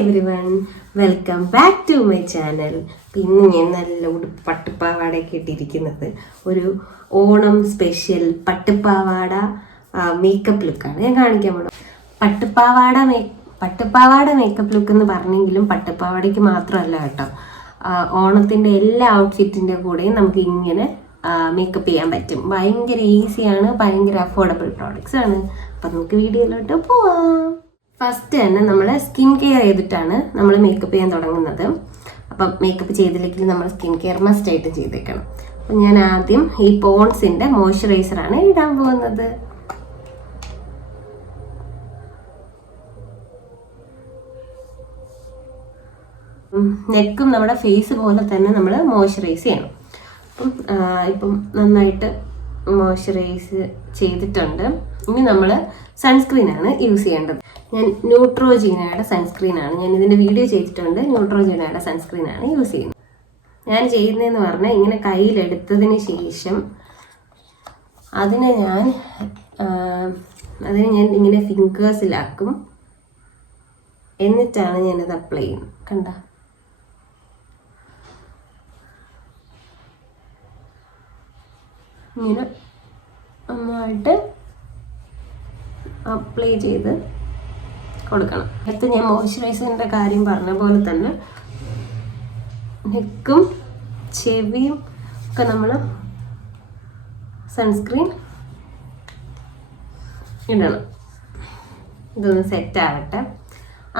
Everyone, welcome back to my channel. പിന്നെ ഞാൻ നല്ല പട്ടുപ്പാവാടയൊക്കെ ഇട്ടിരിക്കുന്നത് ഒരു ഓണം സ്പെഷ്യൽ പട്ടുപ്പാവാട മേക്കപ്പ് ലുക്കാണ് ഞാൻ കാണിക്കാൻ പോകുന്നത്. പട്ടുപ്പാവാട മേക്കപ്പ് ലുക്ക് എന്ന് പറഞ്ഞെങ്കിലും പട്ടുപ്പാവാടയ്ക്ക് മാത്രമല്ല കേട്ടോ, ഓണത്തിൻ്റെ എല്ലാ ഔട്ട്ഫിറ്റിൻ്റെ കൂടെയും നമുക്ക് ഇങ്ങനെ മേക്കപ്പ് ചെയ്യാൻ പറ്റും. ഭയങ്കര ഈസിയാണ്, ഭയങ്കര അഫോർഡബിൾ പ്രോഡക്റ്റ്സ് ആണ്. അപ്പം നമുക്ക് വീഡിയോയിലോട്ട് പോവാം. ഫസ്റ്റ് തന്നെ നമ്മൾ സ്കിൻ കെയർ ചെയ്തിട്ടാണ് നമ്മൾ മേക്കപ്പ് ചെയ്യാൻ തുടങ്ങുന്നത്. അപ്പം മേക്കപ്പ് ചെയ്തില്ലെങ്കിൽ നമ്മൾ സ്കിൻ കെയർ മസ്റ്റ് ആയിട്ട് ചെയ്തേക്കണം. അപ്പം ഞാൻ ആദ്യം ഈ പോൺസിൻ്റെ മോയ്സ്ചറൈസറാണ് ഇടാൻ പോകുന്നത്. നെക്കും നമ്മുടെ ഫേസ് പോലെ തന്നെ നമ്മൾ മോയ്സ്ചറൈസ് ചെയ്യണം. ഇപ്പം നന്നായിട്ട് മോയ്സ്ചറൈസ് ചെയ്തിട്ടുണ്ട്. ഇനി നമ്മൾ സൺസ്ക്രീനാണ് യൂസ് ചെയ്യേണ്ടത്. ഞാൻ ന്യൂട്രോജീനയുടെ സൺസ്ക്രീനാണ്, ഞാൻ ഇതിൻ്റെ വീഡിയോ ചെയ്തിട്ടുണ്ട്. ന്യൂട്രോജീനയുടെ സൺസ്ക്രീനാണ് യൂസ് ചെയ്യുന്നത്. ഞാൻ ചെയ്യുന്നതെന്ന് പറഞ്ഞാൽ ഇങ്ങനെ കയ്യിലെടുത്തതിന് ശേഷം അതിനെ ഞാൻ ഇങ്ങനെ ഫിംഗേഴ്സിലാക്കും. എന്നിട്ടാണ് ഞാനത് അപ്ലൈ ചെയ്യുന്നത്. കണ്ട, ഇങ്ങനെ നന്നായിട്ട് അപ്ലൈ ചെയ്ത് കൊടുക്കണം. നേരത്തെ ഞാൻ മോയ്സ്ചറൈസറിൻ്റെ കാര്യം പറഞ്ഞ പോലെ തന്നെ നെക്കും ചെവിയും ഒക്കെ നമ്മൾ സൺസ്ക്രീൻ ഇടണം. ഇതൊന്ന് സെറ്റ് ആവട്ടെ.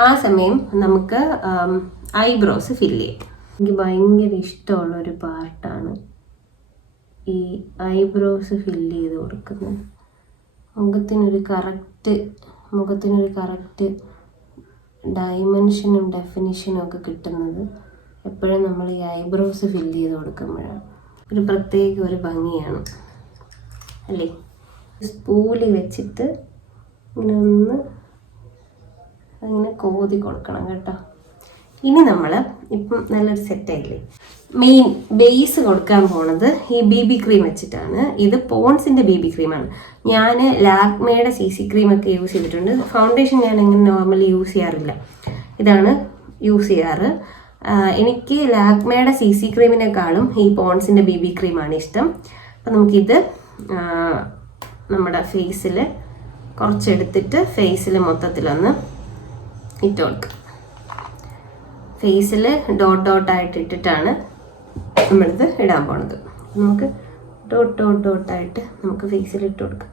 ആ സമയം നമുക്ക് ഐബ്രോസ് ഫില്ല് ചെയ്യാം. എനിക്ക് ഭയങ്കര ഇഷ്ടമുള്ളൊരു പാർട്ടാണ് ഈ ഐബ്രോസ് ഫില്ല് ചെയ്ത് കൊടുക്കുന്നത്. മുഖത്തിനൊരു കറക്റ്റ് ഡയമെൻഷനും ഡെഫിനിഷനും ഒക്കെ കിട്ടുന്നത് എപ്പോഴും നമ്മൾ ഈ ഐബ്രോസ് ഫില്ല് ചെയ്ത് കൊടുക്കുമ്പോഴാണ്. ഒരു പ്രത്യേക ഒരു ഭംഗിയാണ് അല്ലേ. സ്പൂലി വെച്ചിട്ട് ഇങ്ങനെ ഒന്ന് അങ്ങനെ കോതി കൊടുക്കണം കേട്ടോ. ഇനി നമ്മൾ ഇപ്പം നല്ലൊരു സെറ്റായില്ലേ, മെയിൻ ബേസ് കൊടുക്കാൻ പോണത് ഈ BB ക്രീം വെച്ചിട്ടാണ്. ഇത് പോൺസിൻ്റെ BB ക്രീമാണ്. ഞാൻ ലാക്മേയുടെ CC ക്രീമൊക്കെ യൂസ് ചെയ്തിട്ടുണ്ട്. ഫൗണ്ടേഷൻ ഞാൻ അങ്ങനെ നോർമലി യൂസ് ചെയ്യാറില്ല, ഇതാണ് യൂസ് ചെയ്യാറ്. എനിക്ക് ലാക്മേയുടെ CC ക്രീമിനേക്കാളും ഈ പോൺസിൻ്റെ BB ക്രീമാണ് ഇഷ്ടം. അപ്പം നമുക്കിത് നമ്മുടെ ഫേസിൽ കുറച്ചെടുത്തിട്ട് ഫേസിൽ മൊത്തത്തിലൊന്ന് ഇട്ട് കൊടുക്കുക. ഫേസിൽ ഡോട്ടായിട്ട് ഇട്ടിട്ടാണ് നമ്മളിത് ഇടാൻ പോണത്. നമുക്ക് ഡോട്ടായിട്ട് നമുക്ക് ഫേസിൽ ഇട്ട് കൊടുക്കാം.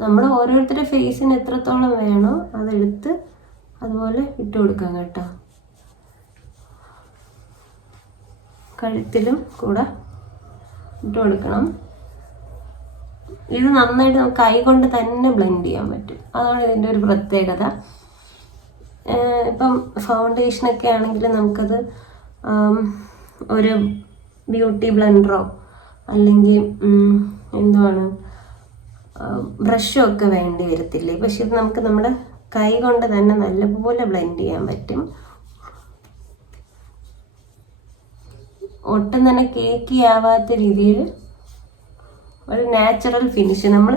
നമ്മൾ ഓരോരുത്തരുടെ ഫേസിന് എത്രത്തോളം വേണോ അതെടുത്ത് അതുപോലെ ഇട്ട് കൊടുക്കാം കേട്ടോ. കഴുത്തിലും കൂടെ ഇട്ട് കൊടുക്കണം. ഇത് നന്നായിട്ട് നമുക്ക് കൈ കൊണ്ട് തന്നെ ബ്ലെൻഡ് ചെയ്യാൻ പറ്റും. അതാണ് ഇതിൻ്റെ ഒരു പ്രത്യേകത. ഇപ്പം ഫൗണ്ടേഷനൊക്കെ ആണെങ്കിൽ നമുക്കത് ഒരു ബ്യൂട്ടി ബ്ലെൻഡറോ അല്ലെങ്കിൽ എന്തുവാണ് ബ്രഷോ ഒക്കെ വേണ്ടി വരത്തില്ലേ. പക്ഷെ ഇത് നമുക്ക് നമ്മുടെ കൈ കൊണ്ട് തന്നെ നല്ലപോലെ ബ്ലെൻഡ് ചെയ്യാൻ പറ്റും. ഒട്ടും തന്നെ കേക്കി ആവാത്ത രീതിയിൽ ഒരു നാച്ചുറൽ ഫിനിഷ്, നമ്മൾ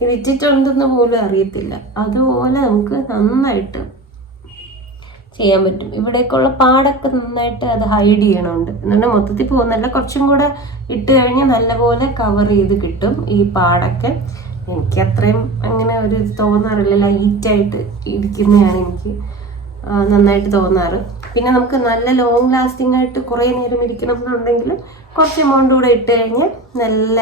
ഇത് ഇട്ടിട്ടുണ്ടെന്ന് പോലും അറിയത്തില്ല, അതുപോലെ നമുക്ക് നന്നായിട്ട് ചെയ്യാൻ പറ്റും. ഇവിടേക്കുള്ള പാടൊക്കെ നന്നായിട്ട് അത് ഹൈഡ് ചെയ്യണമുണ്ട്. എന്നിട്ട് മൊത്തത്തിൽ പോകുന്നല്ല, കുറച്ചും കൂടെ ഇട്ട് കഴിഞ്ഞാൽ നല്ലപോലെ കവർ ചെയ്ത് കിട്ടും ഈ പാടൊക്കെ. എനിക്ക് അത്രയും അങ്ങനെ ഒരു തോന്നാറില്ല, ലൈറ്റായിട്ട് ഇരിക്കുന്നതാണ് എനിക്ക് നന്നായിട്ട് തോന്നാറ്. പിന്നെ നമുക്ക് നല്ല ലോങ് ലാസ്റ്റിംഗ് ആയിട്ട് കുറേ നേരം ഇരിക്കണം എന്നുണ്ടെങ്കിൽ കുറച്ച് എമൗണ്ട് കൂടെ ഇട്ട് കഴിഞ്ഞാൽ നല്ല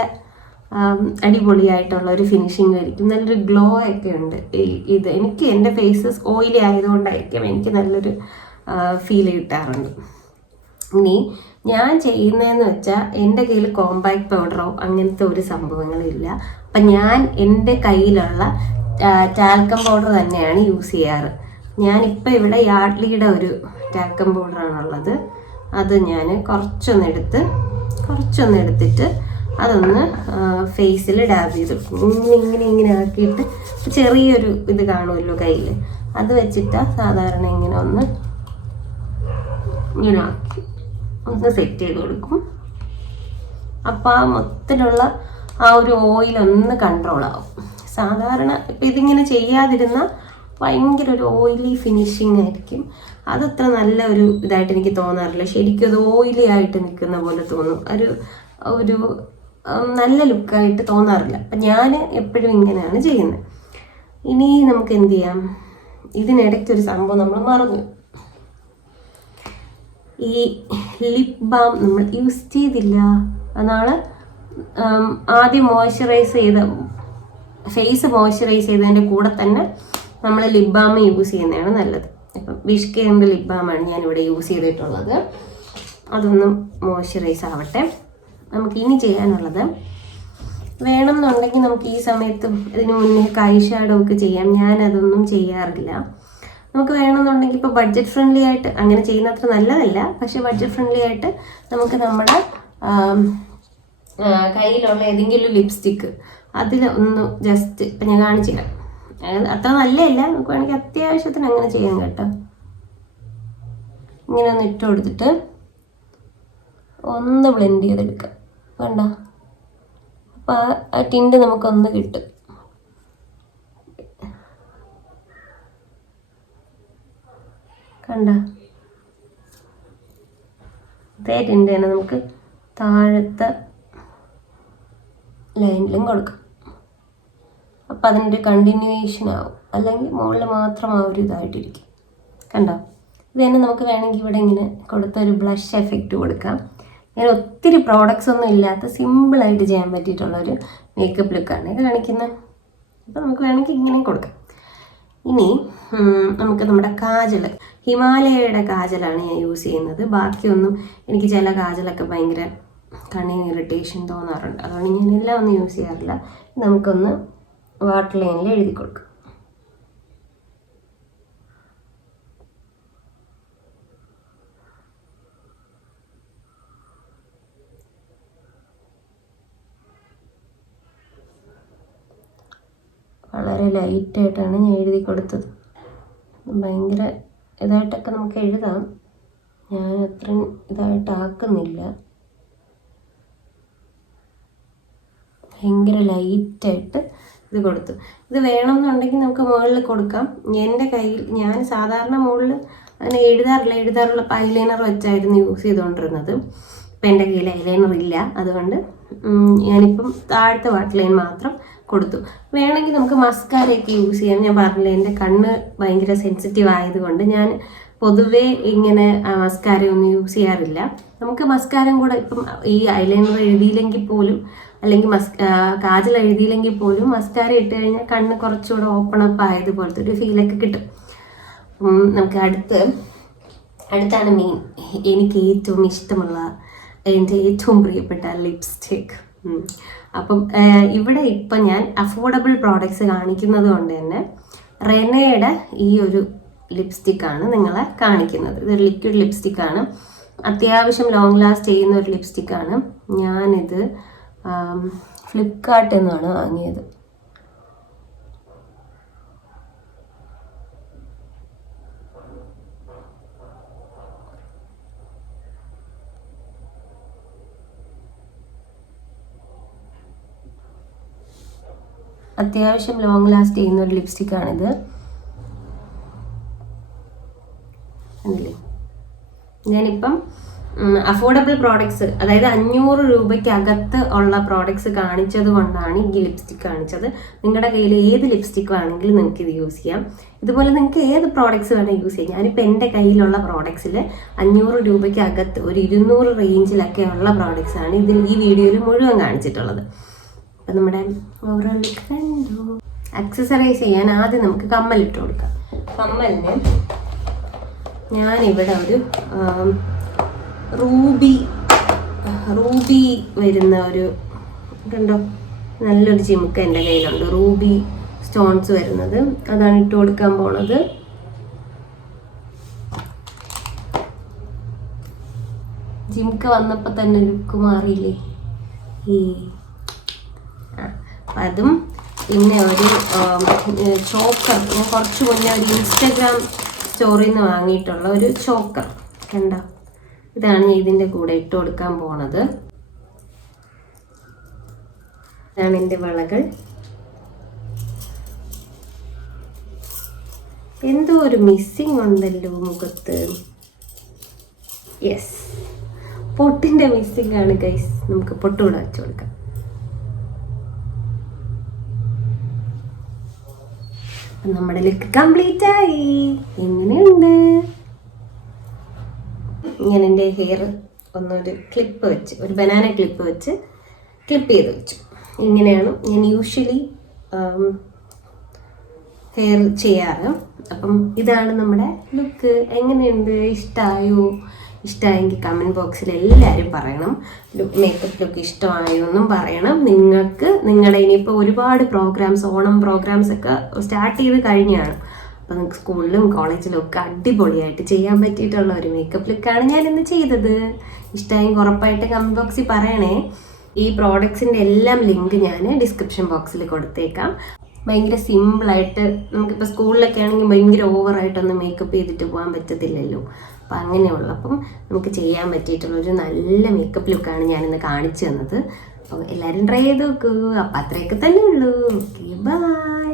അടിപൊളിയായിട്ടുള്ള ഒരു ഫിനിഷിങ് ആയിരിക്കും. നല്ലൊരു ഗ്ലോ ഒക്കെ ഉണ്ട്. ഇത് എനിക്ക് എൻ്റെ ഫേസ് ഓയിലി ആയതുകൊണ്ടായിരിക്കും എനിക്ക് നല്ലൊരു ഫീൽ കിട്ടാറുണ്ട്. ഇനി ഞാൻ ചെയ്യുന്നതെന്ന് വെച്ചാൽ എൻ്റെ കയ്യിൽ കോമ്പാക്ട് പൗഡറോ അങ്ങനത്തെ ഒരു സംഭവങ്ങളില്ല. അപ്പം ഞാൻ എൻ്റെ കയ്യിലുള്ള ടാൽക്കം പൗഡർ തന്നെയാണ് യൂസ് ചെയ്യാറ്. ഞാനിപ്പോൾ ഇവിടെ യാഡ്ലിയുടെ ഒരു ടാൽക്കം പൗഡറാണുള്ളത്. അത് ഞാൻ കുറച്ചൊന്നെടുത്തിട്ട് അതൊന്ന് ഫേസിൽ ഡാബ് ചെയ്തെടുക്കും. ഇങ്ങനെ ആക്കിയിട്ട് ചെറിയൊരു ഇത് കാണുമല്ലോ കയ്യിൽ, അത് വെച്ചിട്ട് സാധാരണ ഇങ്ങനെ ആക്കി ഒന്ന് സെറ്റ് ചെയ്ത് കൊടുക്കും. അപ്പം ആ മൊത്തത്തിലുള്ള ആ ഒരു ഓയിലൊന്ന് കൺട്രോൾ ആവും. സാധാരണ ഇപ്പം ഇതിങ്ങനെ ചെയ്യാതിരുന്ന ഭയങ്കര ഒരു ഓയിലി ഫിനിഷിങ് ആയിരിക്കും. അതത്ര നല്ല ഒരു ഇതായിട്ട് എനിക്ക് തോന്നാറില്ല. ശരിക്കും അത് ഓയിലി ആയിട്ട് നിൽക്കുന്ന പോലെ തോന്നും. ഒരു നല്ല ലുക്കായിട്ട് തോന്നാറില്ല. അപ്പം ഞാൻ എപ്പോഴും ഇങ്ങനെയാണ് ചെയ്യുന്നത്. ഇനി നമുക്ക് എന്ത് ചെയ്യാം, ഇതിനിടയ്ക്കൊരു സംഭവം നമ്മൾ മറന്നു. ഈ ലിപ് ബാം നമ്മൾ യൂസ് ചെയ്തില്ല. അതാണ് ആദ്യം ഫേസ് മോയ്സ്ചറൈസ് ചെയ്തതിൻ്റെ കൂടെ തന്നെ നമ്മൾ ലിപ് ബാം യൂസ് ചെയ്യുന്നതാണ് നല്ലത്. ഇപ്പം വിഷ്കേൻ്റെ ലിപ് ബാമാണ് ഞാനിവിടെ യൂസ് ചെയ്തിട്ടുള്ളത്. അതൊന്നും മോയ്സ്ചറൈസ് ആവട്ടെ. നമുക്ക് ഇനി ചെയ്യാനുള്ളത്, വേണം എന്നുണ്ടെങ്കിൽ നമുക്ക് ഈ സമയത്തും ഇതിന് മുന്നേ കൈ ഷാഡോ ഒക്കെ ചെയ്യാം. ഞാനതൊന്നും ചെയ്യാറില്ല. നമുക്ക് വേണമെന്നുണ്ടെങ്കിൽ ഇപ്പോൾ ബഡ്ജറ്റ് ഫ്രണ്ട്ലി ആയിട്ട്, അങ്ങനെ ചെയ്യുന്ന അത്ര നല്ലതല്ല, പക്ഷേ ബഡ്ജറ്റ് ഫ്രണ്ട്ലി ആയിട്ട് നമുക്ക് നമ്മുടെ കയ്യിലുള്ള ഏതെങ്കിലും ലിപ്സ്റ്റിക്ക് അതിൽ ഒന്ന് ജസ്റ്റ് ഇപ്പം ഞാൻ കാണിച്ചില്ല, അത്ര നല്ലതല്ല, നമുക്ക് വേണമെങ്കിൽ അത്യാവശ്യത്തിന് അങ്ങനെ ചെയ്യാം കേട്ടോ. ഇങ്ങനെ ഒന്ന് ഇട്ട് കൊടുത്തിട്ട് ഒന്ന് ബ്ലെൻഡ് ചെയ്തെടുക്കാം. വേണ്ട, അപ്പോൾ ആ ടിൻറ്റ് നമുക്കൊന്ന് കിട്ടും. കണ്ട, അതേ ടിൻറ്റ് തന്നെ നമുക്ക് താഴത്തെ ലൈനിലും കൊടുക്കാം. അപ്പം അതിൻ്റെ കണ്ടിന്യൂവേഷൻ ആവും, അല്ലെങ്കിൽ മുകളിൽ മാത്രം ആ ഒരു ഇതായിട്ടിരിക്കും. കണ്ടോ? ഇത് തന്നെ നമുക്ക് വേണമെങ്കിൽ ഇവിടെ ഇങ്ങനെ കൊടുത്തൊരു ബ്ലഷ് എഫക്റ്റ് കൊടുക്കാം. ഞാൻ ഒത്തിരി പ്രോഡക്റ്റ്സ് ഒന്നും ഇല്ലാത്ത സിമ്പിളായിട്ട് ചെയ്യാൻ പറ്റിയിട്ടുള്ളൊരു മേക്കപ്പ് ലുക്കാണ് കാണിക്കുന്നത്. അപ്പോൾ നമുക്ക് വേണമെങ്കിൽ ഇങ്ങനെ കൊടുക്കാം. ഇനി നമുക്ക് നമ്മുടെ കാജൽ, ഹിമാലയയുടെ കാജലാണ് ഞാൻ യൂസ് ചെയ്യുന്നത്. ബാക്കിയൊന്നും എനിക്ക് ചില കാജലൊക്കെ ഭയങ്കര കണ്ണിന് ഇറിറ്റേഷൻ തോന്നാറുണ്ട്, അതുകൊണ്ട് ഞാൻ എല്ലാം ഒന്നും യൂസ് ചെയ്യാറില്ല. നമുക്കൊന്ന് വാട്ടർ ലൈനിൽ എഴുതി കൊടുക്കാം. വളരെ ലൈറ്റായിട്ടാണ് ഞാൻ എഴുതി കൊടുത്തത്. ഭയങ്കര ഇതായിട്ടൊക്കെ നമുക്ക് എഴുതാം, ഞാൻ അത്രയും ഇതായിട്ടാക്കുന്നില്ല. ഭയങ്കര ലൈറ്റായിട്ട് ഇത് കൊടുത്തു. ഇത് വേണമെന്നുണ്ടെങ്കിൽ നമുക്ക് മുകളിൽ കൊടുക്കാം. എൻ്റെ കയ്യിൽ ഞാൻ സാധാരണ മുകളിൽ അങ്ങനെ എഴുതാറുള്ള ഐലൈനർ വെച്ചായിരുന്നു യൂസ് ചെയ്തുകൊണ്ടിരുന്നത്. ഇപ്പം എൻ്റെ കയ്യിൽ ഐലൈനർ ഇല്ല, അതുകൊണ്ട് ഞാനിപ്പം താഴത്തെ വാട്ടർ ലൈൻ മാത്രം കൊടുത്തു. വേണമെങ്കിൽ നമുക്ക് മസ്കാരയൊക്കെ യൂസ് ചെയ്യാം. ഞാൻ പറഞ്ഞില്ല, എൻ്റെ കണ്ണ് ഭയങ്കര സെൻസിറ്റീവ് ആയതുകൊണ്ട് ഞാൻ പൊതുവേ ഇങ്ങനെ മസ്കാരയൊന്നും യൂസ് ചെയ്യാറില്ല. നമുക്ക് മസ്കാരം കൂടെ ഇപ്പം ഈ ഐലൈനർ എഴുതിയില്ലെങ്കിൽ പോലും, അല്ലെങ്കിൽ കാജൽ എഴുതിയില്ലെങ്കിൽ പോലും മസ്കാര ഇട്ട് കഴിഞ്ഞാൽ കണ്ണ് കുറച്ചുകൂടെ ഓപ്പൺ അപ്പ് ആയതുപോലത്തെ ഒരു ഫീലൊക്കെ കിട്ടും. നമുക്ക് അടുത്താണ് മെയിൻ, എനിക്ക് ഏറ്റവും ഇഷ്ടമുള്ള, എൻ്റെ ഏറ്റവും പ്രിയപ്പെട്ട ലിപ്സ്റ്റിക്. അപ്പം ഇവിടെ ഇപ്പം ഞാൻ അഫോർഡബിൾ പ്രോഡക്റ്റ്സ് കാണിക്കുന്നത് കൊണ്ട് തന്നെ റെനയുടെ ഈ ഒരു ലിപ്സ്റ്റിക്കാണ് നിങ്ങളെ കാണിക്കുന്നത്. ഇതൊരു ലിക്വിഡ് ലിപ്സ്റ്റിക്കാണ്, അത്യാവശ്യം ലോങ് ലാസ്റ്റ് ചെയ്യുന്ന ഒരു ലിപ്സ്റ്റിക്കാണ്. ഞാനിത് ഫ്ലിപ്കാർട്ടിൽ നിന്നാണ് വാങ്ങിയത്. അത്യാവശ്യം ലോങ് ലാസ്റ്റ് ചെയ്യുന്ന ഒരു ലിപ്സ്റ്റിക്കാണിത്. ഞാനിപ്പം അഫോർഡബിൾ പ്രോഡക്ട്സ്, അതായത് 500 രൂപയ്ക്കകത്ത് ഉള്ള പ്രോഡക്ട്സ് കാണിച്ചത് കൊണ്ടാണ് ഈ ലിപ്സ്റ്റിക് കാണിച്ചത്. നിങ്ങളുടെ കയ്യിൽ ഏത് ലിപ്സ്റ്റിക് വേണമെങ്കിലും നിങ്ങൾക്ക് ഇത് യൂസ് ചെയ്യാം. ഇതുപോലെ നിങ്ങൾക്ക് ഏത് പ്രോഡക്ട്സ് വേണമെങ്കിൽ യൂസ് ചെയ്യാം. ഞാനിപ്പോൾ എൻ്റെ കയ്യിലുള്ള പ്രോഡക്ട്സിൽ 500 രൂപയ്ക്കകത്ത് ഒരു 200 റേഞ്ചിലൊക്കെ ഉള്ള പ്രോഡക്ട്സ് ആണ് ഇതിൽ ഈ വീഡിയോയിൽ മുഴുവൻ കാണിച്ചിട്ടുള്ളത്. അപ്പം നമ്മുടെ ഓവറോൾ കണ്ടു. അക്സസറൈസ് ചെയ്യാൻ ആദ്യം നമുക്ക് കമ്മലിട്ട് കൊടുക്കാം. കമ്മലിന് ഞാനിവിടെ ഒരു റൂബി വരുന്ന ഒരു കണ്ടോ, നല്ലൊരു ജിമുക്ക എൻ്റെ കയ്യിലുണ്ട്, റൂബി സ്റ്റോൺസ് വരുന്നത്. അതാണ് ഇട്ട് കൊടുക്കാൻ പോണത്. ജിമുക്ക വന്നപ്പോൾ തന്നെ ലുക്ക് മാറിയില്ലേ. അതും പിന്നെ ഒരു ചോക്കർ, ഞാൻ കുറച്ച് മുന്നേ ഒരു ഇൻസ്റ്റഗ്രാം സ്റ്റോറിയിൽ നിന്ന് വാങ്ങിയിട്ടുള്ള ഒരു ചോക്കർ കണ്ടോ, ഇതാണ് ഞാൻ ഇതിൻ്റെ കൂടെ ഇട്ട് കൊടുക്കാൻ പോണത്. ഇതാണ് എൻ്റെ വളകൾ. എന്തോ ഒരു മിസ്സിങ് ഉണ്ടല്ലോ മുഖത്ത്. യെസ്, പൊട്ടിൻ്റെ മിസ്സിങ് ആണ് ഗൈസ്. നമുക്ക് പൊട്ടുകൂടെ വെച്ച് കൊടുക്കാം. നമ്മുടെ ലുക്ക് കംപ്ലീറ്റ് ആയി. എങ്ങനെയുണ്ട്? ഞാൻ എൻ്റെ ഹെയർ ഒന്നൊരു ക്ലിപ്പ് വെച്ച്, ഒരു ബനാന ക്ലിപ്പ് വെച്ച് ക്ലിപ്പ് ചെയ്ത് വെച്ചു. ഇങ്ങനെയാണ് ഞാൻ യൂഷ്വലി ഹെയർ ചെയ്യാറ്. അപ്പം ഇതാണ് നമ്മുടെ ലുക്ക്. എങ്ങനെയുണ്ട്? ഇഷ്ടമായോ? ഇഷ്ടമായെങ്കിൽ കമൻറ്റ് ബോക്സിൽ എല്ലാവരും പറയണം. മേക്കപ്പ് ലുക്ക് ഇഷ്ടമായോ എന്നും പറയണം. നിങ്ങൾക്ക് നിങ്ങളുടെ ഇനിയിപ്പോൾ ഒരുപാട് പ്രോഗ്രാംസ്, ഓണം പ്രോഗ്രാംസ് ഒക്കെ സ്റ്റാർട്ട് ചെയ്ത് കഴിഞ്ഞാണ്. അപ്പോൾ നിങ്ങൾക്ക് സ്കൂളിലും കോളേജിലും ഒക്കെ അടിപൊളിയായിട്ട് ചെയ്യാൻ പറ്റിയിട്ടുള്ള ഒരു മേക്കപ്പ് ലുക്കാണ് ഞാനിന്ന് ചെയ്തത്. ഇഷ്ടമായെങ്കിൽ ഉറപ്പായിട്ട് കമൻറ്റ് ബോക്സിൽ പറയണേ. ഈ പ്രോഡക്ട്സിൻ്റെ എല്ലാം ലിങ്ക് ഞാൻ ഡിസ്ക്രിപ്ഷൻ ബോക്സിൽ കൊടുത്തേക്കാം. ഭയങ്കര സിമ്പിളായിട്ട്, നമുക്കിപ്പോൾ സ്കൂളിലൊക്കെ ആണെങ്കിൽ ഭയങ്കര ഓവറായിട്ടൊന്നും മേക്കപ്പ് ചെയ്തിട്ട് പോകാൻ പറ്റത്തില്ലല്ലോ. അപ്പം അങ്ങനെയുള്ളപ്പം നമുക്ക് ചെയ്യാൻ പറ്റിയിട്ടുള്ളൊരു നല്ല മേക്കപ്പ് ലുക്കാണ് ഞാനിന്ന് കാണിച്ചു തന്നത്. അപ്പോൾ എല്ലാവരും ട്രൈ ചെയ്ത് നോക്കൂ. അപ്പം അത്രയൊക്കെ തന്നെ ഉള്ളൂ. Okay, by.